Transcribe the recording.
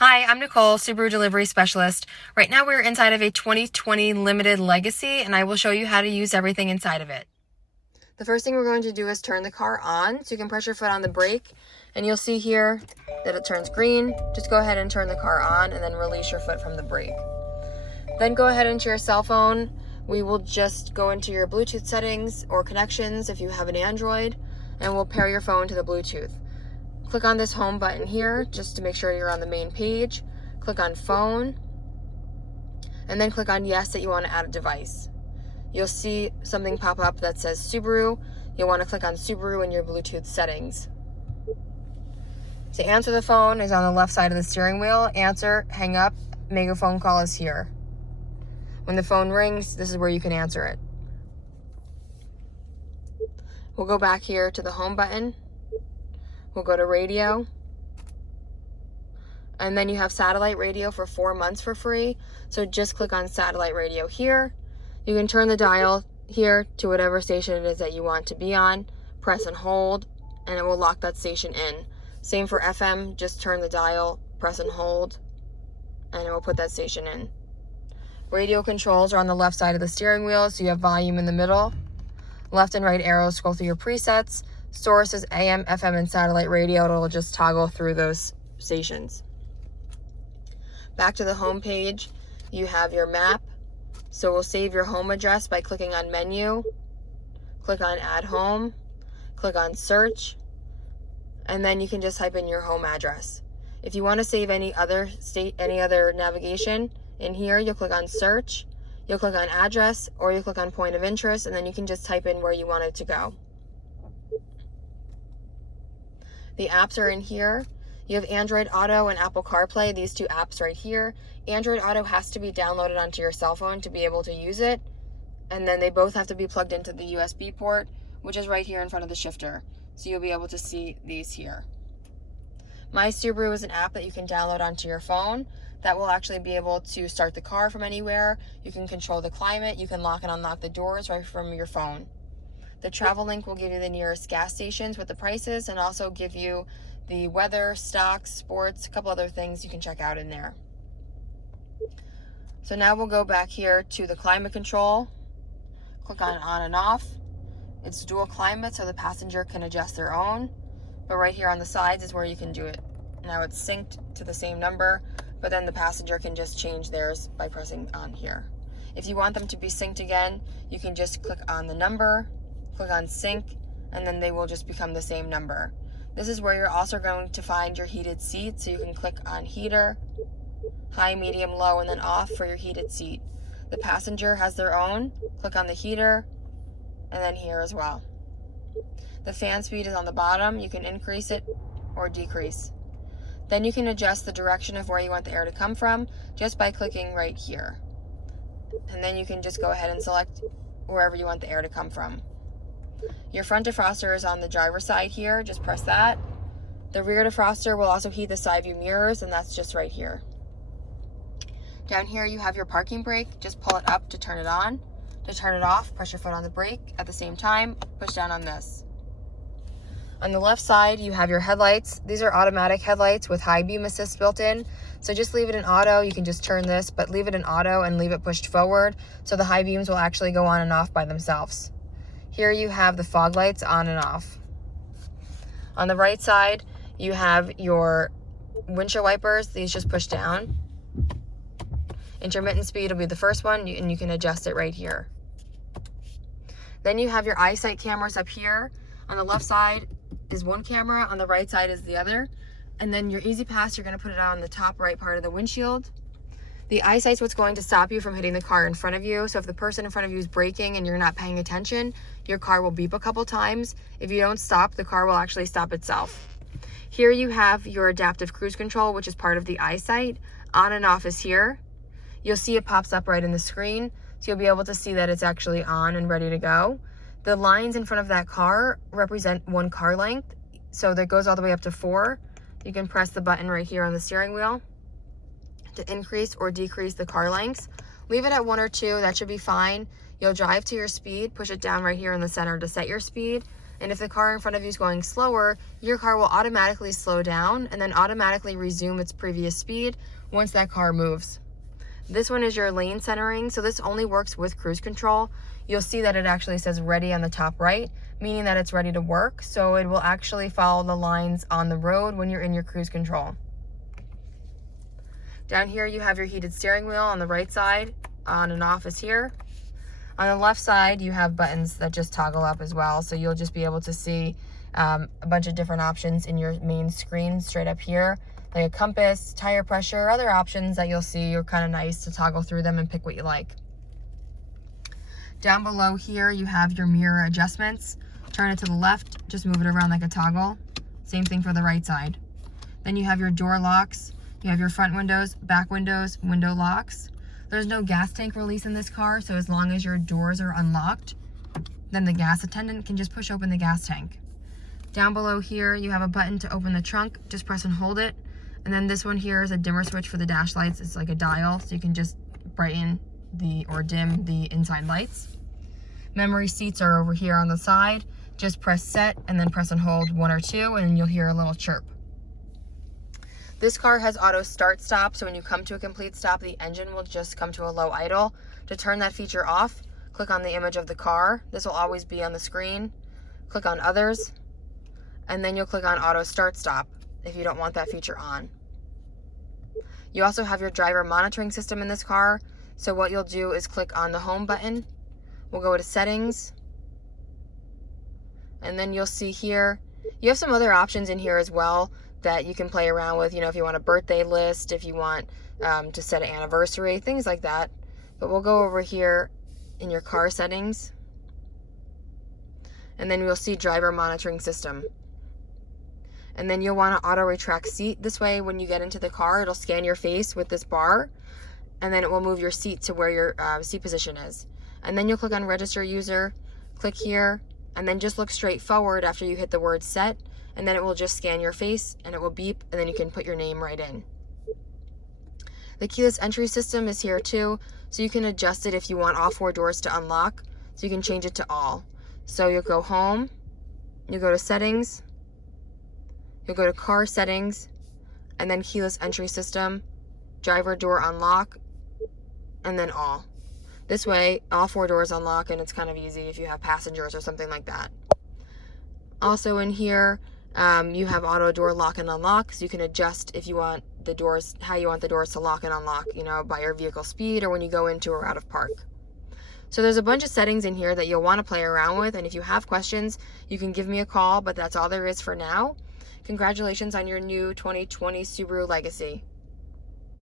Hi, I'm Nicole, Subaru Delivery Specialist. Right now we're inside of a 2020 Limited Legacy, and I will show you how to use everything inside of it. The first thing we're going to do is turn the car on, so you can press your foot on the brake, and you'll see here that it turns green. Just go ahead and turn the car on, and then release your foot from the brake. Then go ahead into your cell phone. We will just go into your Bluetooth settings or connections if you have an Android, and we'll pair your phone to the Bluetooth. Click on this home button here just to make sure you're on the main page. Click on phone, and then click on yes that you want to add a device. You'll see something pop up that says Subaru. You'll want to click on Subaru in your Bluetooth settings. To answer the phone is on the left side of the steering wheel. Answer, hang up, make a phone call is here. When the phone rings, this is where you can answer it. We'll go back here to the home button. We'll go to radio, and then you have satellite radio for 4 months for free. So just click on satellite radio here. You can turn the dial here to whatever station it is that you want to be on. Press and hold, and it will lock that station in. Same for FM, just turn the dial, press and hold, and it will put that station in. Radio controls are on the left side of the steering wheel, so you have volume in the middle. Left and right arrows scroll through your presets. Source is AM, FM, and satellite radio. It'll just toggle through those stations. Back to the home page, you have your map. So we'll save your home address by clicking on menu, click on add home, click on search, and then you can just type in your home address. If you want to save any other navigation in here, you'll click on search, you'll click on address, or you click on point of interest, and then you can just type in where you want it to go. The apps are in here. You have Android Auto and Apple CarPlay, these two apps right here. Android Auto has to be downloaded onto your cell phone to be able to use it. And then they both have to be plugged into the USB port, which is right here in front of the shifter. So you'll be able to see these here. My Subaru is an app that you can download onto your phone that will actually be able to start the car from anywhere. You can control the climate. You can lock and unlock the doors right from your phone. The travel link will give you the nearest gas stations with the prices and also give you the weather, stocks, sports, a couple other things you can check out in there. So now we'll go back here to the climate control. Click on and off. It's dual climate, so the passenger can adjust their own. But right here on the sides is where you can do it. Now it's synced to the same number, but then the passenger can just change theirs by pressing on here. If you want them to be synced again, you can just click on the number, click on sync, and then they will just become the same number. This is where you're also going to find your heated seat, so you can click on heater, high, medium, low, and then off for your heated seat. The passenger has their own. Click on the heater, and then here as well. The fan speed is on the bottom. You can increase it or decrease. Then you can adjust the direction of where you want the air to come from just by clicking right here. And then you can just go ahead and select wherever you want the air to come from. Your front defroster is on the driver's side here, just press that. The rear defroster will also heat the side view mirrors, and that's just right here. Down here you have your parking brake, just pull it up to turn it on. To turn it off, press your foot on the brake. At the same time, push down on this. On the left side, you have your headlights. These are automatic headlights with high beam assist built in. So just leave it in auto. You can just turn this, but leave it in auto and leave it pushed forward so the high beams will actually go on and off by themselves. Here you have the fog lights on and off. On the right side, you have your windshield wipers. These just push down. Intermittent speed will be the first one, and you can adjust it right here. Then you have your eyesight cameras up here. On the left side is one camera, on the right side is the other. And then your Easy Pass, you're gonna put it on the top right part of the windshield. The eyesight's what's going to stop you from hitting the car in front of you. So if the person in front of you is braking and you're not paying attention, your car will beep a couple times. If you don't stop, the car will actually stop itself. Here you have your adaptive cruise control, which is part of the eyesight. On and off is here. You'll see it pops up right in the screen. So you'll be able to see that it's actually on and ready to go. The lines in front of that car represent one car length. So that goes all the way up to 4. You can press the button right here on the steering wheel to increase or decrease the car lengths. Leave it at 1 or 2, that should be fine. You'll drive to your speed, push it down right here in the center to set your speed, And if the car in front of you is going slower, your car will automatically slow down and then automatically resume its previous speed once that car moves. This one is your lane centering, so this only works with cruise control. You'll see that it actually says ready on the top right, meaning that it's ready to work, so it will actually follow the lines on the road when you're in your cruise control. Down here you have your heated steering wheel on the right side, on and off is here. On the left side, you have buttons that just toggle up as well, so you'll just be able to see a bunch of different options in your main screen straight up here, like a compass, tire pressure, other options that you'll see are kind of nice to toggle through them and pick what you like. Down below here, you have your mirror adjustments. Turn it to the left, just move it around like a toggle. Same thing for the right side. Then you have your door locks. You have your front windows, back windows, window locks. There's no gas tank release in this car, so as long as your doors are unlocked, then the gas attendant can just push open the gas tank. Down below here, you have a button to open the trunk. Just press and hold it. And then this one here is a dimmer switch for the dash lights. It's like a dial, so you can just brighten or dim the inside lights. Memory seats are over here on the side. Just press set and then press and hold 1 or 2, and you'll hear a little chirp. This car has auto start stop, so when you come to a complete stop, the engine will just come to a low idle. To turn that feature off, click on the image of the car. This will always be on the screen. Click on others, and then you'll click on auto start stop if you don't want that feature on. You also have your driver monitoring system in this car, so what you'll do is click on the home button. We'll go to settings, and then you'll see here, you have some other options in here as well that you can play around with, if you want a birthday list, if you want to set an anniversary, things like that. But we'll go over here in your car settings, and then you'll see driver monitoring system. And then you'll want to auto retract seat. This way, when you get into the car, it'll scan your face with this bar, and then it will move your seat to where your seat position is. And then you'll click on register user, click here, and then just look straight forward after you hit the word set, and then it will just scan your face and it will beep, and then you can put your name right in. The keyless entry system is here too, so you can adjust it if you want all 4 doors to unlock, so you can change it to all. So you'll go home, you go to settings, you'll go to car settings, and then keyless entry system, driver door unlock, and then all. This way, all 4 doors unlock, and it's kind of easy if you have passengers or something like that. Also in here, you have auto door lock and unlock, so you can adjust if you want the doors, how you want the doors to lock and unlock, by your vehicle speed or when you go into or out of park. So there's a bunch of settings in here that you'll want to play around with, and if you have questions, you can give me a call, but that's all there is for now. Congratulations on your new 2020 Subaru Legacy.